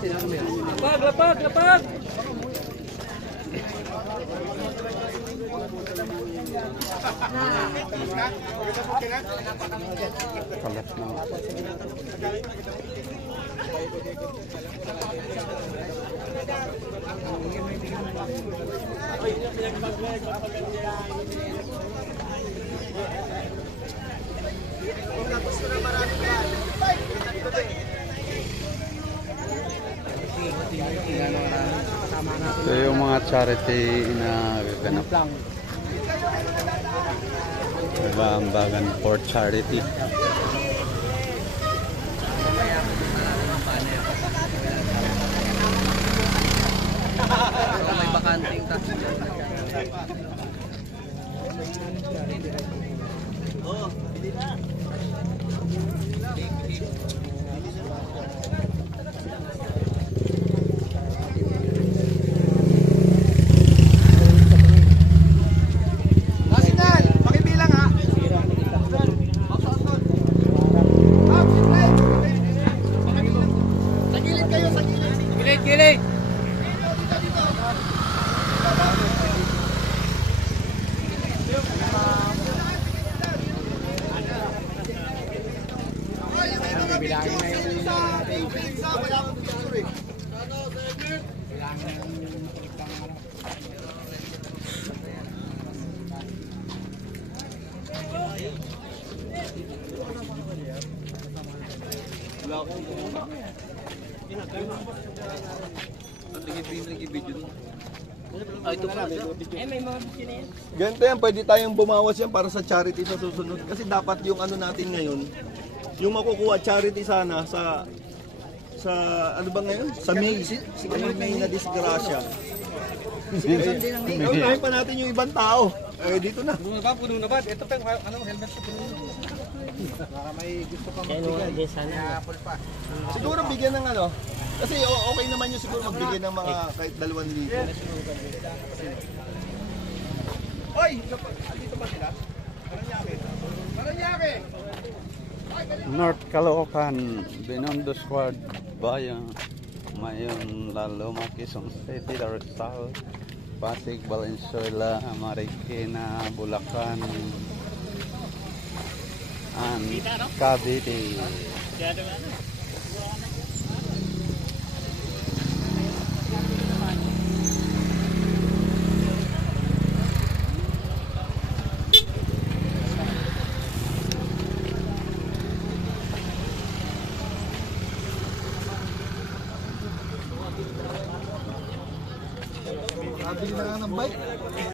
Lapag, lapag, lapag! Kalat na. Ito yung mga charity na gaganap. Nag-aambagan for charity. May bakanting taxi. Oh, hindi na. Gilid! Bilangin na yung ganito yan, pwede tayong bumawas yan para sa charity sa susunod. Kasi dapat yung ano natin ngayon, yung makukuha charity sana sa ano ba ngayon? Sa May na disgrasya. Unahin pa natin yung ibang tao. Dito na. Puno na ba? Ito pa, helmet sa puno. Baka may gusto pa magbigay. Siguro bigyan ng ano. Kasi okay naman yung siguro magbigay ng mga kahit 2,000. Oy! Dito ba sila? Paranaque! North Caloocan, Binondo Squad, Bayan, Mayon, Lalo, Quezon City, Rizal, Pasig, Valenzuela, Marikina, Bulacan, and Cavite. Nabili na nga ng bike.